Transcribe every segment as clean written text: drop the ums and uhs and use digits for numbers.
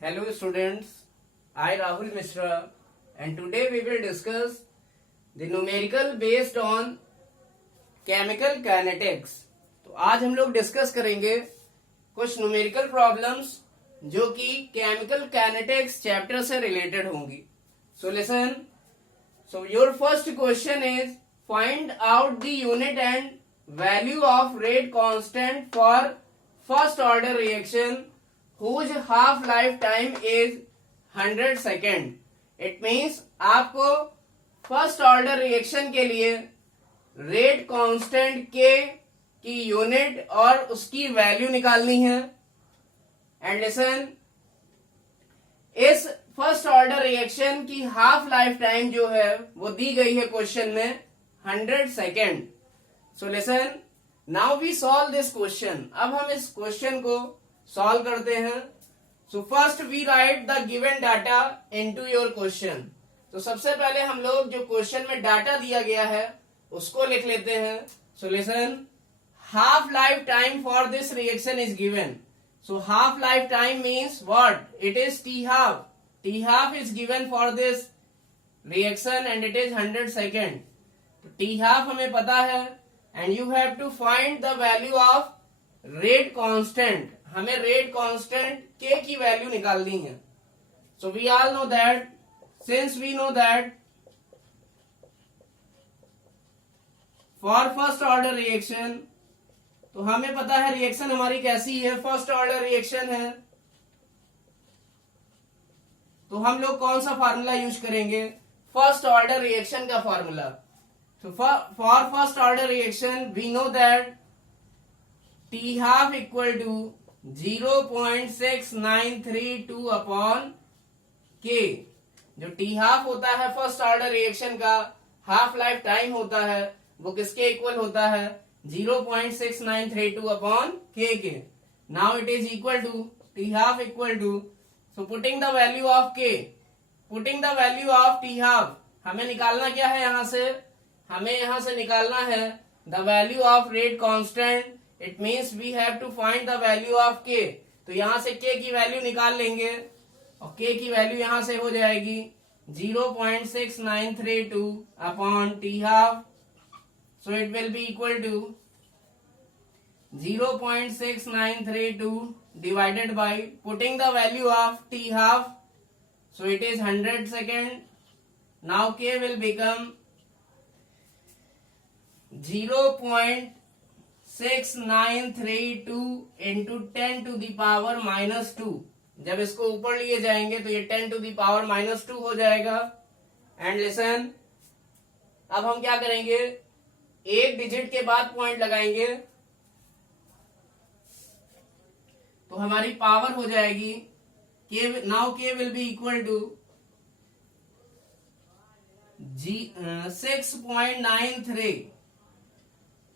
Hello students, I Rahul Mishra and today we will discuss the numerical based on chemical kinetics। तो आज हम लोग discuss करेंगे कुछ न्यूमेरिकल प्रॉब्लम्स जो कि केमिकल काइनेटिक्स चैप्टर से रिलेटेड होंगी। So listen, so your first question is find out the unit and value of rate constant for first order reaction whose half life time is 100 second. It means आपको first order reaction के लिए rate constant के की unit और उसकी value निकालनी है। And listen, इस फर्स्ट ऑर्डर रिएक्शन की हाफ लाइफ टाइम जो है वो दी गई है क्वेश्चन में 100 second. So listen, now we solve this question. अब हम इस क्वेश्चन को सॉल्व करते हैं। So first we write the given data into your question. तो सबसे पहले हम लोग जो क्वेश्चन में डाटा दिया गया है उसको लिख लेते हैं। So listen, half life time for this reaction is given. So half life time means what? It is T half. T half is given for this reaction and it is 100 second. तो T half हमें पता है and you have to find the value of rate constant. हमें rate constant के की value निकालनी है। So we all know that, since we know that for first order reaction, तो हमें पता है रिएक्शन हमारी कैसी है, फर्स्ट ऑर्डर रिएक्शन है। तो हम लोग कौन सा फार्मूला यूज करेंगे? फर्स्ट ऑर्डर रिएक्शन का फार्मूला। तो for first order reaction we know that T half equal to 0.6932 upon K. जो टी हाफ होता है फर्स्ट ऑर्डर रिएक्शन का हाफ लाइफ टाइम होता है वो किसके इक्वल होता है? 0.6932 upon K. Now it is equal to T half equal to, so putting the value of K, putting the value of T half, हमें निकालना क्या है यहां से? हमें यहां से निकालना है the value of rate constant. It means we have to find the value of K. तो यहां से के की वैल्यू निकाल लेंगे और के की वैल्यू यहां से हो जाएगी 0.6932 upon T half. So it will be equal to 0.6932 divided by putting the value of T half, so it is 100 second. Now K will become 0.6932 into 10 to the power -2। जब इसको ऊपर लिए जाएंगे तो ये 10 टू दी पावर -2 हो जाएगा। And listen, अब हम क्या करेंगे? एक डिजिट के बाद पॉइंट लगाएंगे तो हमारी पावर हो जाएगी K. Now K will be equal to 6.93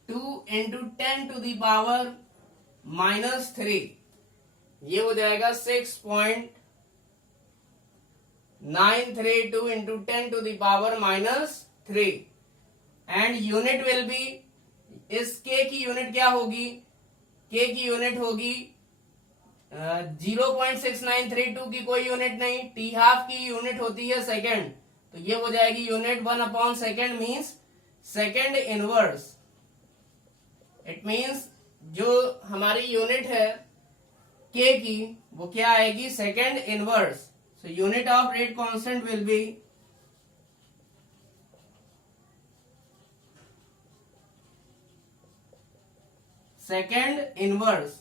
2 into 10 to the power -3। ये हो जाएगा 6.932 into 10 to the power -3। And unit will be, इस के की यूनिट क्या होगी? के की यूनिट होगी 0.6932 की कोई यूनिट नहीं, टी हाफ की यूनिट होती है सेकेंड। तो ये हो जाएगी unit 1 upon second means second inverse. It means जो हमारी यूनिट है के की वो क्या आएगी? Second inverse. So unit of rate constant will be second inverse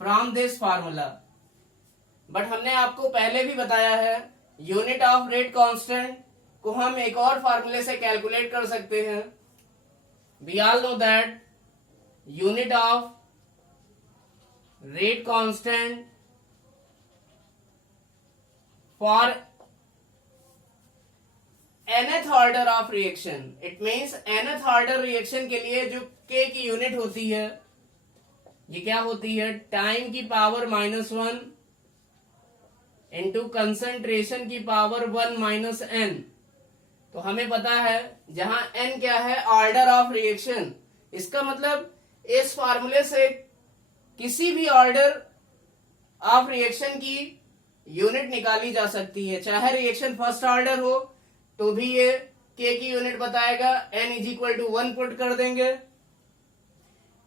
from this formula. But हमने आपको पहले भी बताया है यूनिट ऑफ रेट कांस्टेंट को हम एक और फार्मूले से कैलकुलेट कर सकते हैं। We all know that unit of rate constant for nth order of reaction, it means nth order reaction के लिए जो k की यूनिट होती है ये क्या होती है? टाइम की पावर -1 इंटू कंसंट्रेशन की पावर 1 - n। तो हमें पता है जहां n क्या है? Order of reaction. इसका मतलब इस फार्मूले से किसी भी ऑर्डर ऑफ रिएक्शन की यूनिट निकाली जा सकती है। चाहे रिएक्शन फर्स्ट ऑर्डर हो तो भी ये के की यूनिट बताएगा। n is equal to 1 put कर देंगे,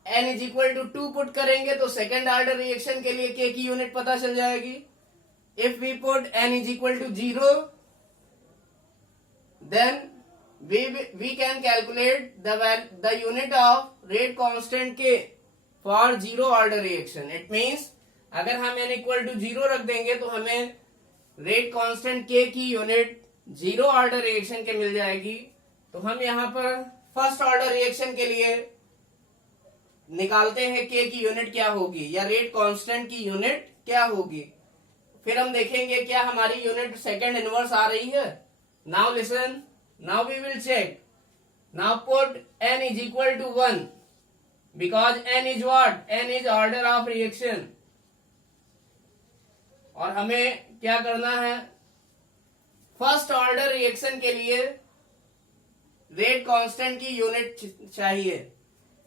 n is equal to 2 put करेंगे तो सेकेंड ऑर्डर रिएक्शन के लिए के की यूनिट पता चल जाएगी। If we put n is equal to 0 then we can calculate the unit of rate constant k for zero order reaction. It means अगर हम n इक्वल टू 0 रख देंगे तो हमें रेट कांस्टेंट k की यूनिट जीरो ऑर्डर रिएक्शन के मिल जाएगी। तो हम यहाँ पर फर्स्ट ऑर्डर रिएक्शन के लिए निकालते हैं k की यूनिट क्या होगी या रेट कांस्टेंट की यूनिट क्या होगी। फिर हम देखेंगे क्या हमारी यूनिट सेकेंड इनवर्स आ रही है। Now listen, now we will check. Now put n is equal to 1 because n is what? n is order of reaction. और हमें क्या करना है, फर्स्ट ऑर्डर रिएक्शन के लिए रेट कांस्टेंट की यूनिट चाहिए।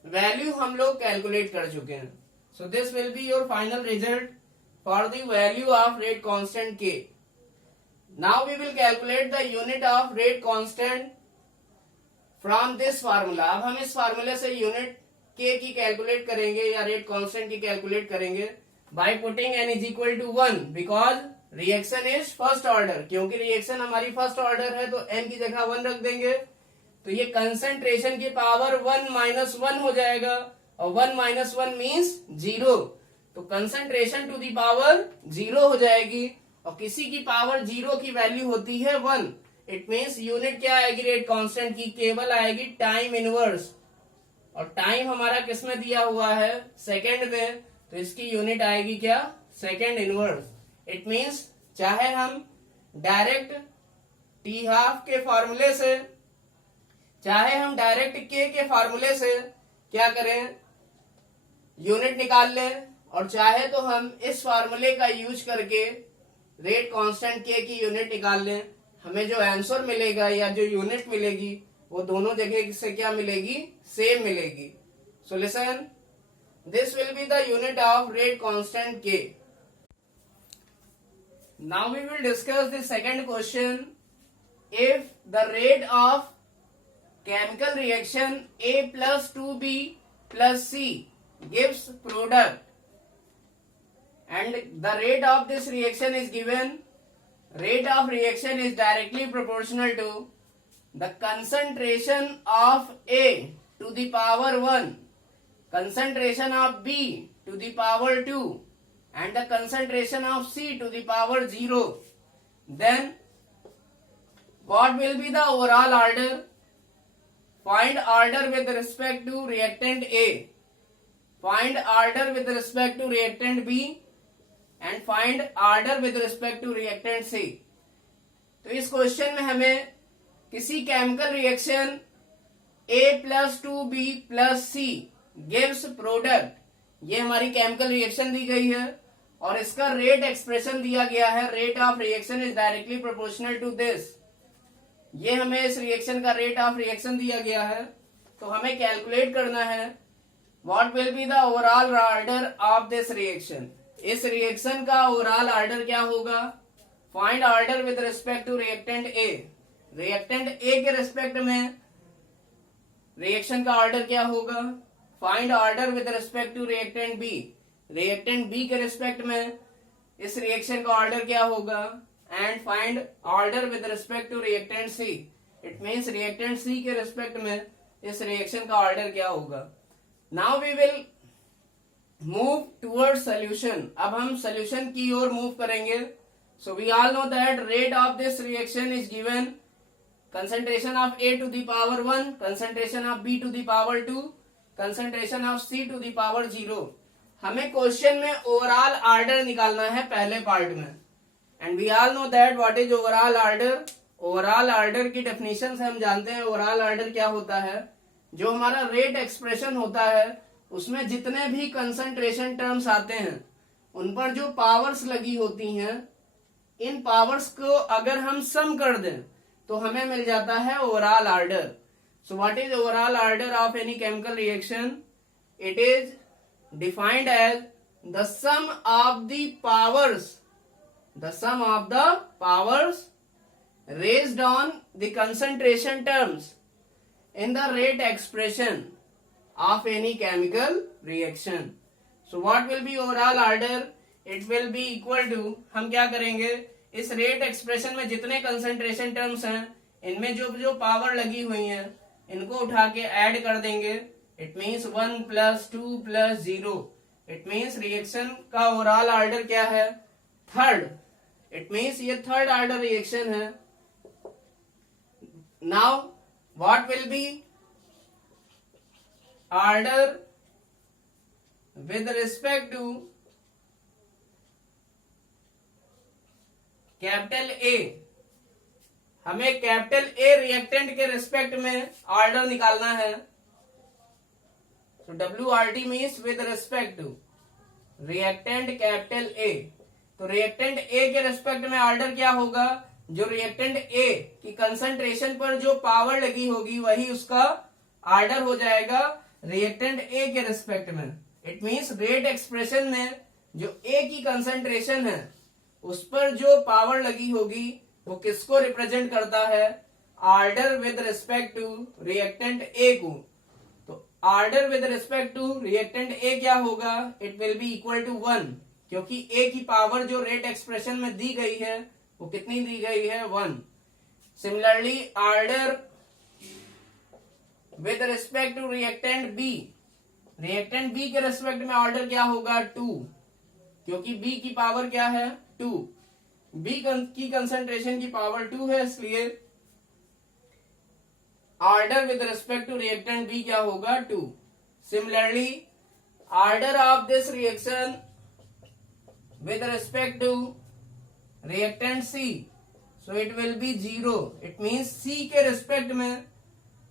वैल्यू हम लोग कैलकुलेट कर चुके हैं। So this will be your final result for the value of rate constant के। Now we will calculate the unit of rate constant from this formula. अब हम इस फार्मूले से यूनिट k की कैलकुलेट करेंगे या रेट कांस्टेंट की कैलकुलेट करेंगे by putting n is equal to 1 because reaction is first order. क्योंकि रिएक्शन हमारी फर्स्ट ऑर्डर है तो n की जगह 1 रख देंगे तो ये कंसंट्रेशन की पावर 1 माइनस 1 हो जाएगा और 1 माइनस 1 मीन्स 0। तो कंसंट्रेशन टू दी पावर 0 हो जाएगी और किसी की पावर 0 की वैल्यू होती है 1। इट मीन्स यूनिट क्या आएगी रेट कांस्टेंट की, केवल आएगी टाइम इनवर्स। और टाइम हमारा किस में दिया हुआ है, सेकेंड में, तो इसकी यूनिट आएगी क्या, सेकेंड इनवर्स। इट मीन्स चाहे हम डायरेक्ट टी हाफ के फॉर्मूले से, चाहे हम डायरेक्ट के फॉर्मूले से क्या करें, यूनिट निकाल लें, और चाहे तो हम इस फॉर्मूले का यूज करके रेट कांस्टेंट के की यूनिट निकाल लें। हमें जो आंसर मिलेगा या जो यूनिट मिलेगी वो दोनों जगह से क्या मिलेगी, सेम मिलेगी। So listen, this will be the unit of rate constant K. Now we will discuss the second question. If the rate of chemical reaction A plus 2B plus C gives product and the rate of this reaction is given, rate of reaction is directly proportional to the concentration of A to the power 1, concentration of B to the power 2 and the concentration of C to the power 0, then what will be the overall order? Find order with respect to reactant A, find order with respect to reactant B and find order with respect to reactant C. तो इस question में हमें किसी chemical reaction A plus 2B plus C gives product, ये हमारी chemical reaction दी गई है और इसका रेट एक्सप्रेशन दिया गया है, rate of reaction is directly proportional to this. ये हमें इस रिएक्शन का रेट ऑफ रिएक्शन दिया गया है, तो हमें कैलकुलेट करना है what will be the overall order of this reaction. इस रिएक्शन का ओवरऑल ऑर्डर क्या होगा, find order with respect to reactant A. Reactant A के रिस्पेक्ट में रिएक्शन का ऑर्डर क्या होगा, find order with respect to reactant B. Reactant B के रिस्पेक्ट में इस रिएक्शन का ऑर्डर क्या होगा, and find order with respect to reactant C. It means reactant C के रिस्पेक्ट में इस रिएक्शन का ऑर्डर क्या होगा। Now we will move toward solution. अब हम सोल्यूशन की ओर मूव करेंगे। So we all know that rate of this reaction is given concentration of A to the power 1, concentration of B to the power 2, concentration of C to the power 0। हमें question में overall order निकालना है पहले part में, and we all know that what is overall order. Overall order की definition से हम जानते हैं ओवरऑल ऑर्डर क्या होता है। जो हमारा रेट एक्सप्रेशन होता है उसमें जितने भी कंसंट्रेशन टर्म्स आते हैं उन पर जो पावर्स लगी होती हैं, इन पावर्स को अगर हम सम कर दें तो हमें मिल जाता है overall order. So what is overall order of any chemical reaction, it is defined as the sum of the powers raised on the concentration terms in the rate expression of any chemical reaction. So what will be overall order? It will be equal to, हम क्या करेंगे, इस rate expression में जितने concentration terms हैं इनमें जो जो पावर लगी हुई हैं इनको उठा के ऐड कर देंगे. It means 1 + 2 + 0. It means reaction का ओवरऑल ऑर्डर क्या है? थर्ड. इट मीन्स ये थर्ड ऑर्डर रिएक्शन है. Now what will be order with respect to capital A. हमें कैपिटल ए रिएक्टेंट के रिस्पेक्ट में ऑर्डर निकालना है. तो WRT means with respect to reactant capital A. तो रिएक्टेंट ए के रिस्पेक्ट में ऑर्डर क्या होगा? जो रिएक्टेंट ए की कंसंट्रेशन पर जो पावर लगी होगी वही उसका ऑर्डर हो जाएगा रिएक्टेंट ए के रिस्पेक्ट में. इट मीन्स रेट एक्सप्रेशन में जो ए की कंसंट्रेशन है उस पर जो पावर लगी होगी वो किसको रिप्रेजेंट करता है? Order with respect to reactant A को. तो order with respect to reactant A क्या होगा? It will be equal to 1, क्योंकि ए की पावर जो रेट एक्सप्रेशन में दी गई है वो कितनी दी गई है? 1. Similarly order with respect to reactant B. Reactant B के रेस्पेक्ट में ऑर्डर क्या होगा? 2, क्योंकि बी की पावर क्या है? 2. बी की कंसंट्रेशन की पावर 2 है, इसलिए order with respect to reactant B क्या होगा? 2. Similarly order of this reaction with respect to reactant C, so it will be 0. It means C के रिस्पेक्ट में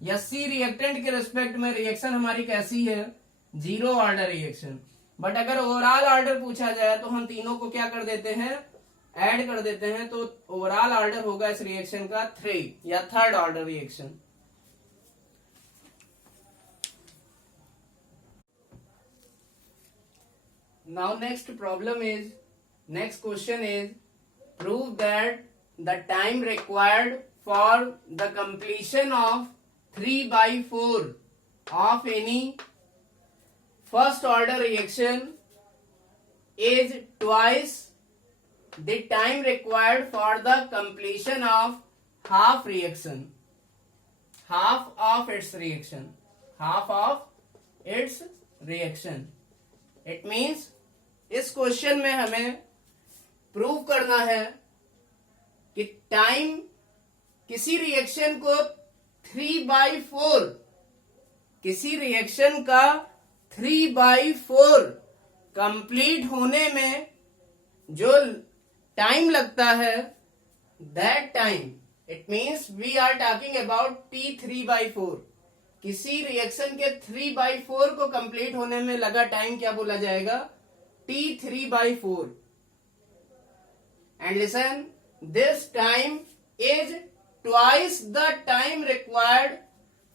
या सी रिएक्टेंट के रिस्पेक्ट में रिएक्शन हमारी कैसी है? 0 ऑर्डर रिएक्शन. बट अगर ओवरऑल ऑर्डर पूछा जाए तो हम तीनों को क्या कर देते हैं? ऐड कर देते हैं. तो ओवरऑल ऑर्डर होगा इस रिएक्शन का 3 या third order reaction. Now next question is prove that the time required for the completion of 3/4 of any first order reaction is twice the time required for the completion of half of its reaction. It means इस question में हमें prove करना है कि time किसी reaction को 3/4 किसी reaction का 3/4 कंप्लीट होने में जो टाइम लगता है, that time, it means we are talking about T 3/4. किसी रिएक्शन के 3/4 को कंप्लीट होने में लगा टाइम क्या बोला जाएगा? T 3/4. And listen, this time is twice the time required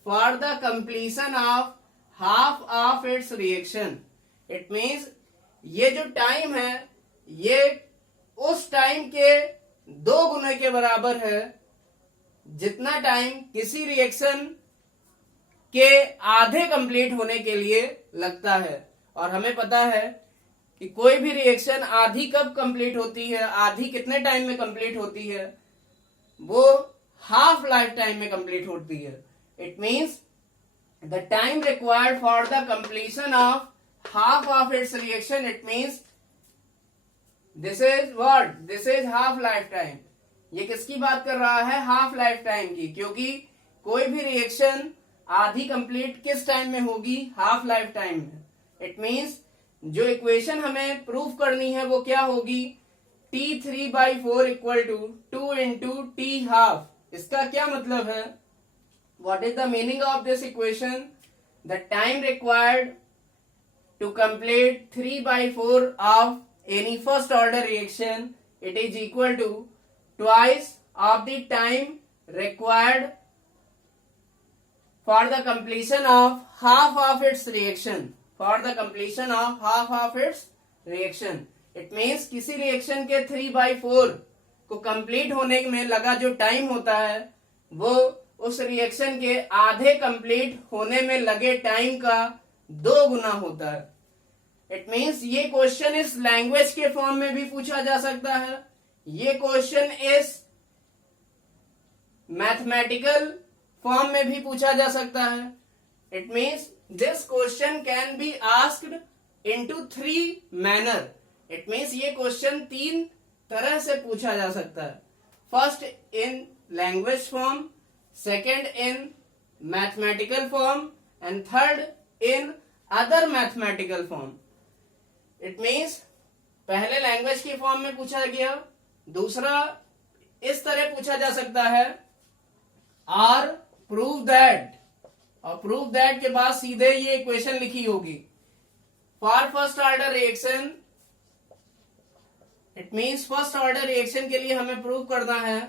for the completion of half of its reaction. It means ये जो टाइम है ये उस टाइम के 2 गुने के बराबर है जितना टाइम किसी रिएक्शन के आधे कंप्लीट होने के लिए लगता है. और हमें पता है कि कोई भी रिएक्शन आधी कब कंप्लीट होती है, आधी कितने टाइम में कंप्लीट होती है? वो हाफ लाइफ टाइम में कंप्लीट होती है. It means the time required for the completion of half of its reaction, it means this is what? This is half life time. ये किसकी बात कर रहा है? हाफ लाइफ टाइम की, क्योंकि कोई भी रिएक्शन आधी कंप्लीट किस टाइम में होगी? हाफ लाइफ टाइम में. इट मीन्स जो इक्वेशन हमें प्रूफ करनी है वो क्या होगी? T 3/4 equal to 2 into T half. इसका क्या मतलब है? What is the meaning of this equation? The time required to complete 3/4 of any first order reaction, it is equal to twice of the time required for the completion of half of its reaction. For the completion of half of its reaction. It means किसी reaction के 3/4 को complete होने में लगा जो time होता है वो उस रिएक्शन के आधे कंप्लीट होने में लगे टाइम का 2 गुना होता है। इट मीन्स ये क्वेश्चन इस लैंग्वेज के फॉर्म में भी पूछा जा सकता है, ये क्वेश्चन इस मैथमेटिकल फॉर्म में भी पूछा जा सकता है। It means this question can be asked into 3 manner. It means ये क्वेश्चन 3 तरह से पूछा जा सकता है। First in language form, second in mathematical form and third in other mathematical form. It means पहले लैंग्वेज की फॉर्म में पूछा गया, दूसरा इस तरह पूछा जा सकता है आर प्रूव दैट, और प्रूव दैट के बाद सीधे ये इक्वेशन लिखी होगी for first order reaction. It means first order reaction के लिए हमें प्रूव करना है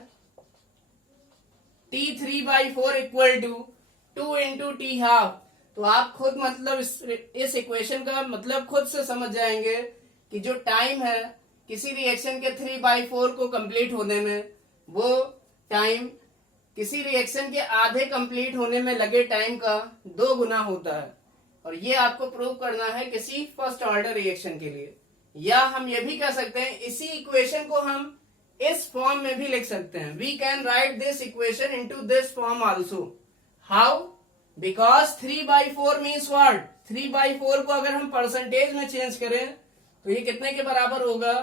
T3/4 equal to 2 into T half. तो आप खुद मतलब इस इक्वेशन का मतलब खुद से समझ जाएंगे कि जो टाइम है किसी रिएक्शन के 3/4 को कंप्लीट होने में, वो टाइम किसी रिएक्शन के आधे कंप्लीट होने में लगे टाइम का 2 गुना होता है। और ये आपको प्रूव करना है किसी फर्स्ट ऑर्डर रिएक्शन के लिए। या हम ये भी कह सकते हैं इसी इक्वेशन को हम इस फॉर्म में भी लिख सकते हैं। We can write this equation into this form also. How? Because 3/4 means what? 3/4 को अगर हम परसेंटेज में चेंज करें तो ये कितने के बराबर होगा?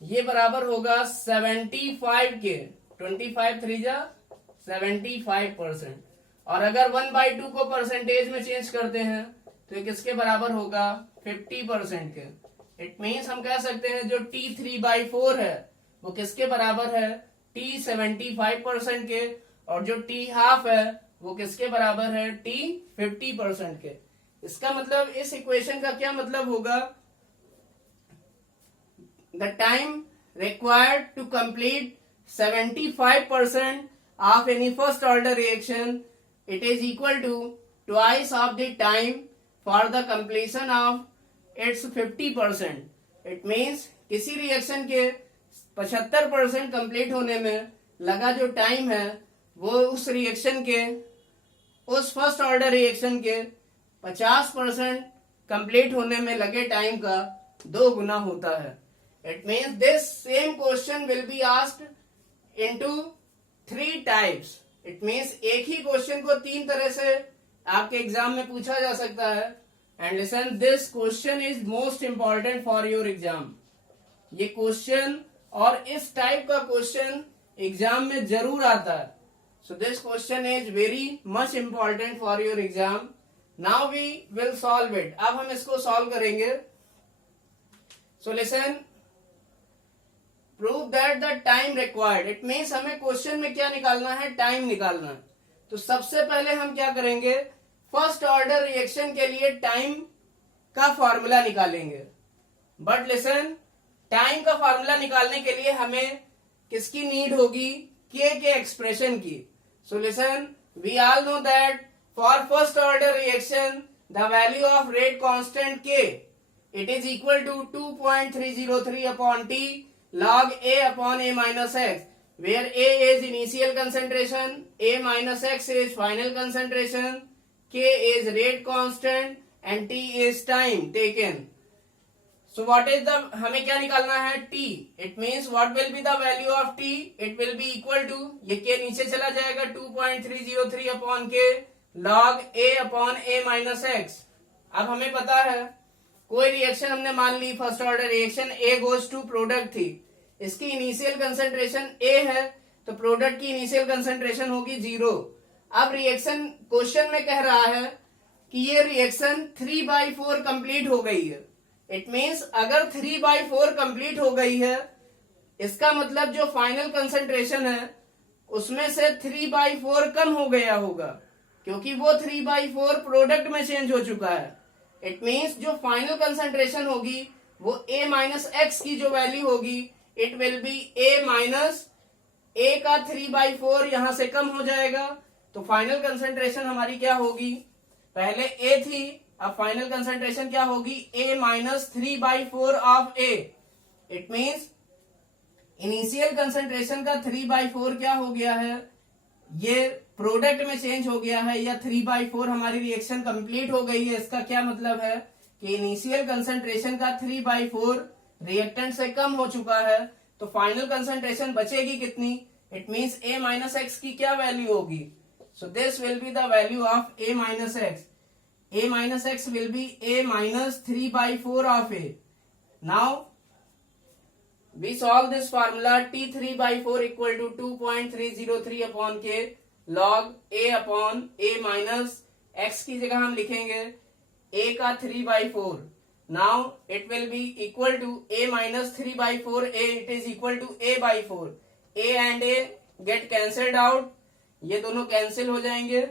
ये बराबर होगा 75 के। 25 3 जा 75%। और अगर 1/2 को परसेंटेज में चेंज करते हैं तो ये किसके बराबर होगा? 50% के। इट मीन्स हम कह सकते हैं जो T3/4 है वो किसके बराबर है? T 75% के। और जो T हाफ है वो किसके बराबर है? T 50% के। इसका मतलब इस इक्वेशन का क्या मतलब होगा? The time required to complete 75% of any first order reaction, it is equal to twice of the time for the completion of its 50%. It means किसी रिएक्शन के 75% कंप्लीट होने में लगा जो टाइम है वो उस रिएक्शन के उस फर्स्ट ऑर्डर रिएक्शन के 50% कंप्लीट होने में लगे टाइम का 2 गुना होता है। It means this same question will be asked into 3 types. It means एक ही क्वेश्चन को 3 तरह से आपके एग्जाम में पूछा जा सकता है। And listen, this question is most important for your exam. ये क्वेश्चन और इस टाइप का क्वेश्चन एग्जाम में जरूर आता है। So this question is very much important for your exam. Now we will solve it. अब हम इसको सॉल्व करेंगे। So listen, prove that the time required. It means हमें क्वेश्चन में क्या निकालना है? टाइम निकालना है। तो सबसे पहले हम क्या करेंगे? फर्स्ट ऑर्डर रिएक्शन के लिए टाइम का फॉर्मूला निकालेंगे। बट लिसन, टाइम का फॉर्मूला निकालने के लिए हमें किसकी नीड होगी? के एक्सप्रेशन की। So listen, we all know that for first order reaction the value of rate constant k it is equal to 2.303 upon t log A upon A minus x, where A is initial concentration, A minus x is final concentration, K is rate constant and T is time taken. So what is the, हमें क्या निकालना है? T. It means what will be the value of T? It will be equal to, ये K नीचे चला जाएगा, 2.303 upon K log A upon A minus x. अब हमें पता है कोई रिएक्शन हमने मान ली first order reaction A goes to product थी, इसकी इनिशियल कंसंट्रेशन A है तो प्रोडक्ट की इनिशियल कंसंट्रेशन होगी 0। अब रिएक्शन क्वेश्चन में कह रहा है कि ये रिएक्शन 3/4 कंप्लीट हो गई है। इट मीन्स अगर 3/4 कंप्लीट हो गई है इसका मतलब जो फाइनल कंसंट्रेशन है उसमें से 3/4 कम हो गया होगा, क्योंकि वो 3/4 प्रोडक्ट में चेंज हो चुका है। इट मीन्स जो फाइनल कंसंट्रेशन होगी वो A माइनस एक्स की जो वैल्यू होगी it will B A minus A का 3/4 यहां से कम हो जाएगा। तो फाइनल कंसंट्रेशन हमारी क्या होगी? पहले A थी, अब फाइनल कंसंट्रेशन क्या होगी, A minus 3/4 of A। It means initial concentration का 3/4 क्या हो गया है, ये प्रोडक्ट में चेंज हो गया है, या 3/4 हमारी रिएक्शन कंप्लीट हो गई है। इसका क्या मतलब है कि इनिशियल कंसंट्रेशन का 3/4 रिएक्टेंट से कम हो चुका है, तो फाइनल कंसंट्रेशन बचेगी कितनी, it means A minus x की क्या वैल्यू होगी, so this will be the value of A minus x. A minus x will be A minus 3/4 of A. Now we solve this formula T3/4 equal to 2.303 upon K log A upon A minus x की जगह हम लिखेंगे A का 3/4. Now it will be equal to A minus 3/4 A, it is equal to A/4. A and A get cancelled out, ये दोनों cancel हो जाएंगे।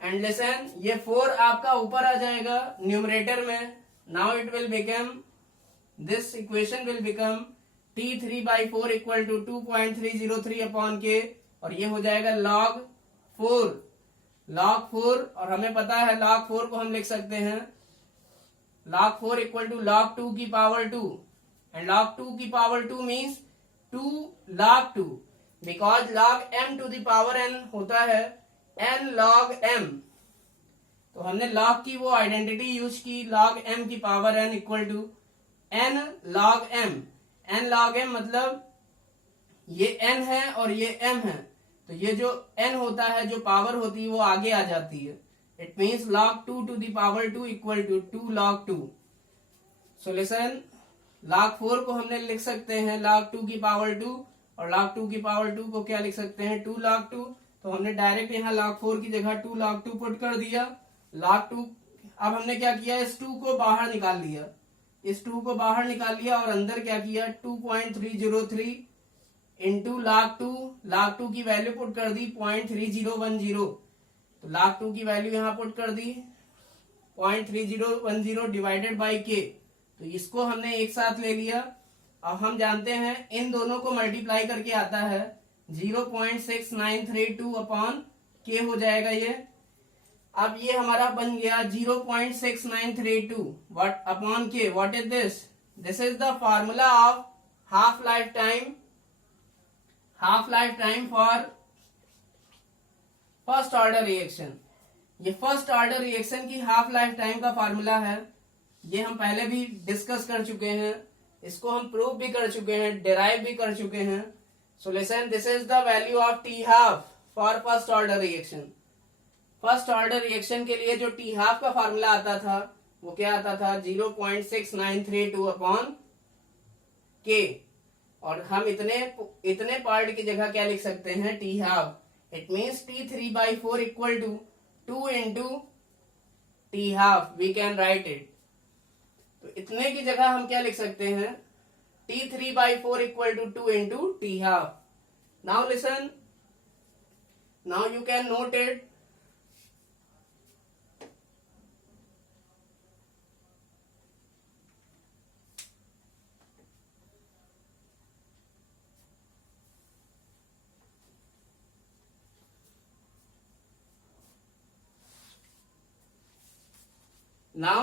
And listen, ये 4 आपका ऊपर आ जाएगा न्यूमरेटर में। Now it will become, this equation will become T3/4 equal to 2.303 upon K, और ये हो जाएगा log 4, और हमें पता है log 4 को हम लिख सकते हैं log 4 इक्वल टू log 2 की पावर 2, एंड log 2 की पावर 2 means 2 log 2, because log m to the power n होता है n log m। तो हमने log की वो आइडेंटिटी यूज की, log m की पावर n equal to n log m। n log m मतलब ये n है और ये m है, तो ये जो n होता है, जो पावर होती है, वो आगे आ जाती है। It means log 2 to the power 2 equal to 2 log 2। So listen, log 4 को हमने लिख सकते हैं log 2 की पावर 2, और log 2 की पावर 2 को क्या लिख सकते हैं, 2 log 2। तो हमने डायरेक्ट यहाँ log 4 की जगह 2 log 2 पुट कर दिया। log 2, अब हमने क्या किया, इस 2 को बाहर निकाल लिया, इस 2 को बाहर निकाल लिया, और अंदर क्या किया, 2.303 इंटू log 2 की वैल्यू पुट कर दी 0.3010। तो log 2 की वैल्यू यहाँ पुट कर दी 0.3010 डिवाइडेड बाई K। तो इसको हमने एक साथ ले लिया। अब हम जानते हैं इन दोनों को मल्टीप्लाई करके आता है 0.6932 अपॉन K हो जाएगा ये। अब ये हमारा बन गया 0.6932 what upon K। What is this, this is the formula of half life time for first order reaction. ये फर्स्ट ऑर्डर रिएक्शन की हाफ लाइफ टाइम का फॉर्मूला है, ये हम पहले भी डिस्कस कर चुके हैं, इसको हम प्रूव भी कर चुके हैं, डिराइव भी कर चुके हैं। So listen, this is the value of T half for first order reaction. First order reaction के लिए जो T हाफ का फॉर्मूला आता था वो क्या आता था, 0.6932 अपॉन K, और हम इतने पार्ट की जगह क्या लिख सकते हैं, T half. It means T3/4 equal to 2 into T half, we can write it. तो इतने की जगह हम क्या लिख सकते हैं, T3/4 equal to 2 into T half. Now listen, now you can note it. Now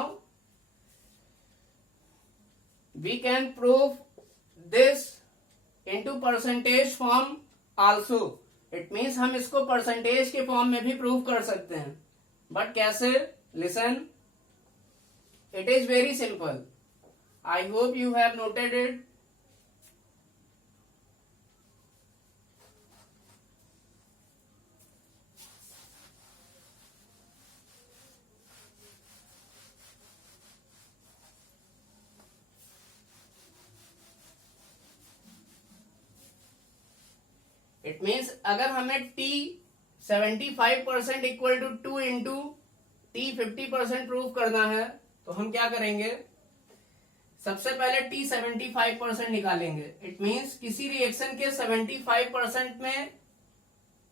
we can prove this into percentage form also. It means हम इसको परसेंटेज के फॉर्म में भी प्रूव कर सकते हैं, बट कैसे, listen, it is very simple. I hope you have noted it. It means अगर हमें T 75% equal to 2 into T 50% prove करना है, तो हम क्या करेंगे, सबसे पहले T 75% निकालेंगे। इट मीन्स किसी रिएक्शन के 75% में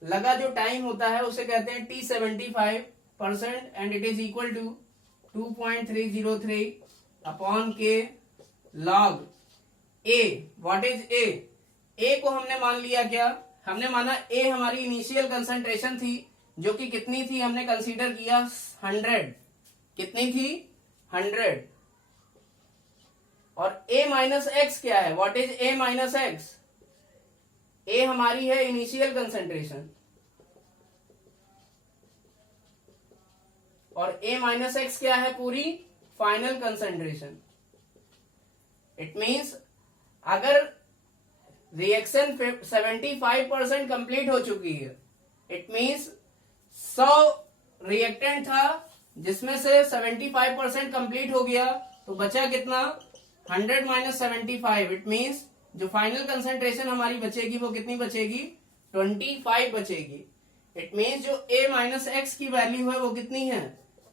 लगा जो टाइम होता है उसे कहते हैं T 75%, and it is equal to 2.303 upon K log A। What is A? A को हमने मान लिया, क्या हमने माना, A हमारी इनिशियल कंसंट्रेशन थी, जो कि कितनी थी, हमने कंसीडर किया 100। कितनी थी 100। और a माइनस एक्स क्या है, what is a minus x, a हमारी है इनिशियल कंसेंट्रेशन और a माइनस एक्स क्या है, पूरी फाइनल कंसेंट्रेशन। इट मीन्स अगर रिएक्शन 75% कंप्लीट हो चुकी है, इट मीन्स 100 रिएक्टेंट था जिसमें से 75% कंप्लीट हो गया, तो बचा कितना 100 माइनस 75। इट मीन्स जो फाइनल कंसेंट्रेशन हमारी बचेगी वो कितनी बचेगी, 25 बचेगी। इट मीन्स जो a माइनस एक्स की वैल्यू है वो कितनी है,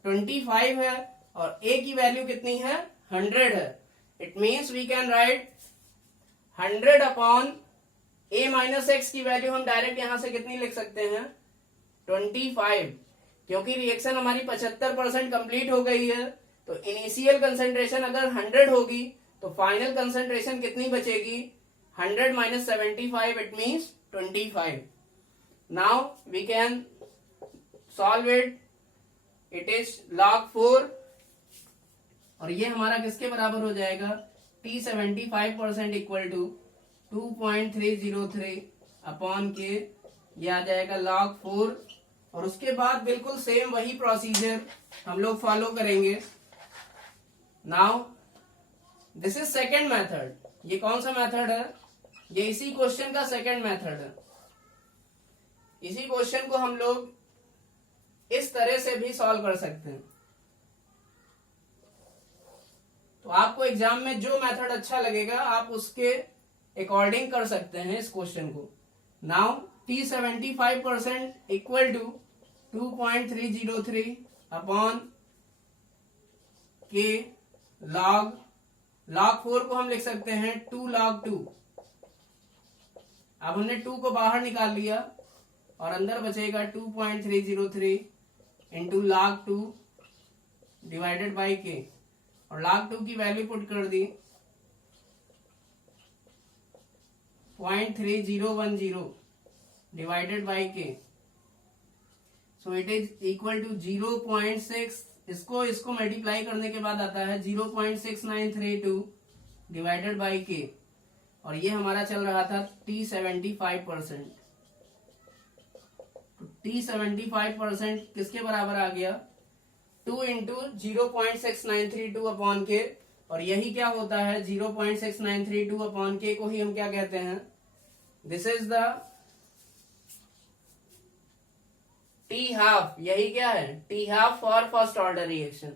25 है, और a की वैल्यू कितनी है, 100 है। It means we can write 100 upon a minus x की वैल्यू हम डायरेक्ट यहां से कितनी लिख सकते हैं, 25। क्योंकि रिएक्शन हमारी 75% कंप्लीट हो गई है, तो इनिशियल कंसेंट्रेशन अगर 100 होगी तो फाइनल कंसेंट्रेशन कितनी बचेगी, 100 minus 75, it means 25। Now we can solve it. It is log 4 और ये हमारा किसके बराबर हो जाएगा, t 75% इक्वल टू 2.303 अपॉन के, ये आ जाएगा log 4। और उसके बाद बिल्कुल सेम वही प्रोसीजर हम लोग फॉलो करेंगे। Now this is second method. ये कौन सा मेथड है, ये इसी क्वेश्चन का सेकेंड मेथड है। इसी क्वेश्चन को हम लोग इस तरह से भी सॉल्व कर सकते हैं। तो आपको एग्जाम में जो मेथड अच्छा लगेगा आप उसके अकॉर्डिंग कर सकते हैं इस क्वेश्चन को। Now t 75% equal to 2.303 upon K log 4 को हम लिख सकते हैं 2 log 2। अब हमने 2 को बाहर निकाल लिया और अंदर बचेगा 2.303 इंटू log 2 डिवाइडेड बाई के, और log 2 की वैल्यू पुट कर दी 0.3010 divided by K, so it is equal to 0.6। इसको मल्टीप्लाई करने के बाद आता है 0.6932 डिवाइडेड बाई के, और ये हमारा चल रहा था t 75%। तो t 75% किसके बराबर आ गया, 2 इंटू 0.6932 अपॉन के, और यही क्या होता है 0.6932 अपॉन के को ही हम क्या कहते हैं, this is the T half. यही क्या है, T half for first order reaction.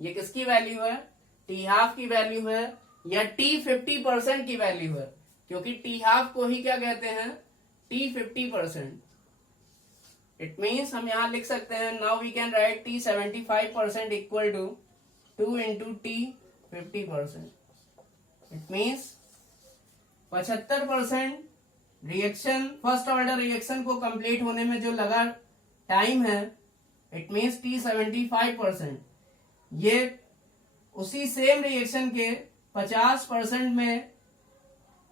ये किसकी वैल्यू है, टी हाफ की वैल्यू है या t 50% की वैल्यू है, क्योंकि टी हाफ को ही क्या कहते हैं, t 50%। इट मीन्स हम यहां लिख सकते हैं, now we can write t 75% equal to 2 into t 50%। It means 75% reaction, first order reaction को कंप्लीट होने में जो लगा टाइम है, इट मीन्स t 75%। ये उसी सेम रिएक्शन के 50% में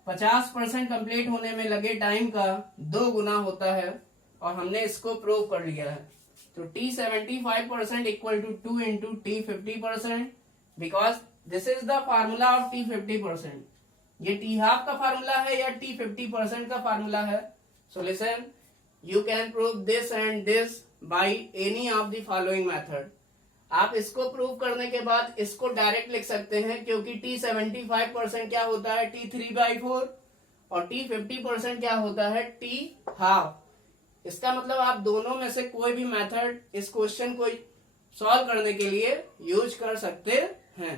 50% कंप्लीट होने में लगे टाइम का 2 गुना होता है, और हमने इसको प्रूव कर लिया है। तो t 75% equal to 2 into t 50%, because this is the formula of t 50%। ये t हाफ का फार्मूला है या t 50% का फार्मूला है। So listen, you can prove this and this by any of the following method. आप इसको prove करने के बाद इसको डायरेक्ट लिख सकते हैं, क्योंकि t 75% क्या होता है, t 3/4, और t 50% क्या होता है, t हाफ। इसका मतलब आप दोनों में से कोई भी मेथड इस क्वेश्चन को सॉल्व करने के लिए यूज कर सकते हैं।